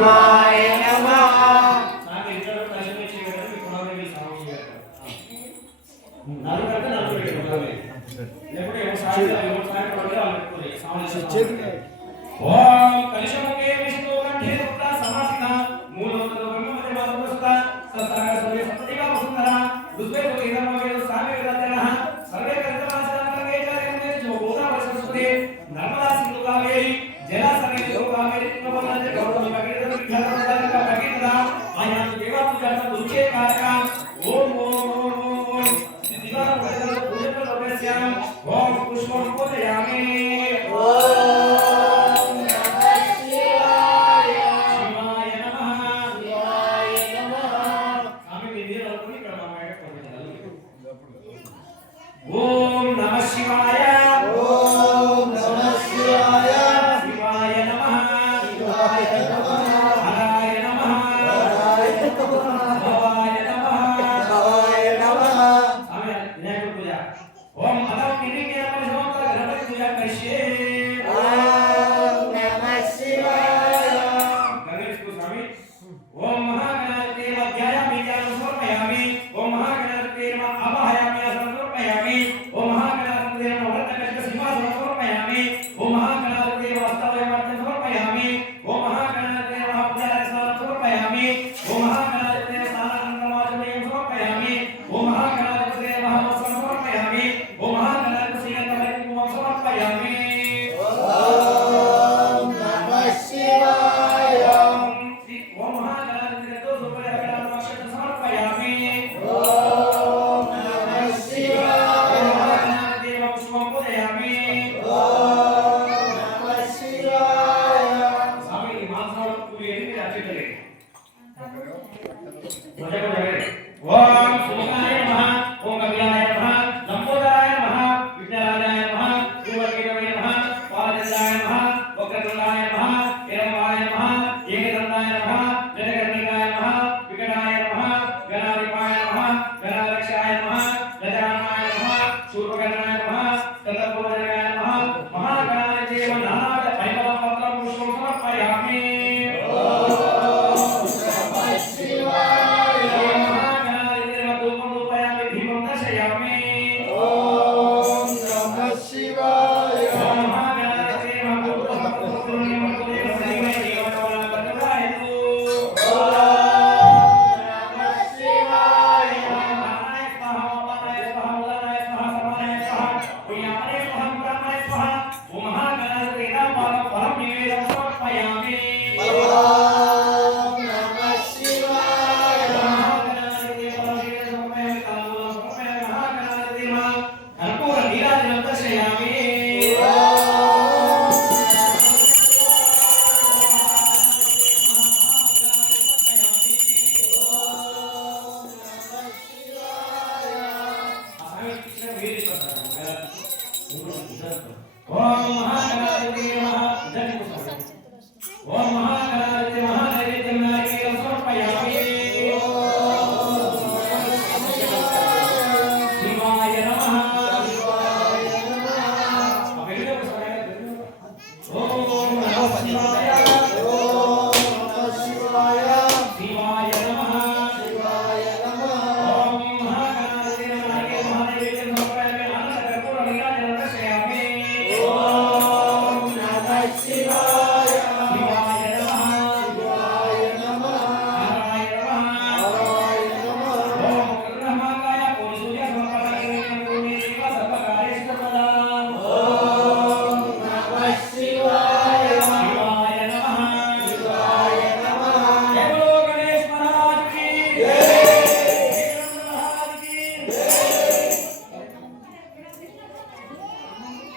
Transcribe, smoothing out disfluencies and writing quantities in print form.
శివాయ నమః నాకు ఇంట్లో కష్టమే చేయడం మీ కొనవేలి సాంగ్ చేయడం నాలుగు పెట్టాలి లేకపోతే వ్యవసాయం పడగా పెట్టుకోవాలి సాంగ్ చేతులు ఓం కలిశముకే విష్ణు కంఠే రుద్ర సమాసిత మూలమంత్ర బ్రహ్మమతే వాసుస్త సత్సాగర సర్వే సత్యగా వసుంధర దుర్వే వేదమగే సామే వేదనః సర్వే కర్తమాసనంగే చారేందే జో గోదావరి సరస్వతి నర్మదా సింధు కావేరి జలాసనే జో కావేరి తుంగభద్రే గౌతమి భగీరథ విఖ్యాత భగీరథ ఆయాం దేవా పూజాత దుర్గే కారక ఓం ఓం ఓం దివాన వదన పూజక లోకస్యాం ఓం పుష్పం పూజయామి ఓం నమః శివాయ ఓం నమః శివాయ శివాయ నమః శివాయ నమః హరాయ నమః హరాయ నమః భవాయ నమః భవాయ నమః ఆమె వినాయక పూజ ఓం అదం నిరికే నమః సమస్త గణపతి పూజ కరిష్యే ఓం నమః శివాయ గణేష్ స్వామి ఓం మహాగణాధిపతే అధ్యాయామి జ్ఞానం సమర్పయామి ఓం మహాగణాధిపతే నమః అభయామి సమర్పయామి ఓం మహాగణాధిపతే నమః వరదకృష్ణ సింహాసనం సమర్పయామి ఓం మహాగణాధిపతే నమః అష్టవైమార్తం సమర్పయామి ఓం మహాగణాధిపతే నమః పూజారసారం సమర్పయామి ఓం మహాగణాధిపతే నమః సానానందమాచమయం సమర్పయామి ఓం మహాగణాధిపతే నమః వస్త్రం సమర్పయామి ఓం మహాగణాధిపతే శ్రీగంధవైకుంఠం సమర్పయామి ఓం నమః శివాయ ఓం మహాగణాధిపతే దోషోపరిహారాక్షత సమర్పయామి ఓం నమః శివాయ మహాగణాధిపతే నమః పుష్పం పూజయామి ఓం నమః శివాయ స్వామి ఈ మాసాల పూజ ఎన్ని అర్చించలేదు ఓం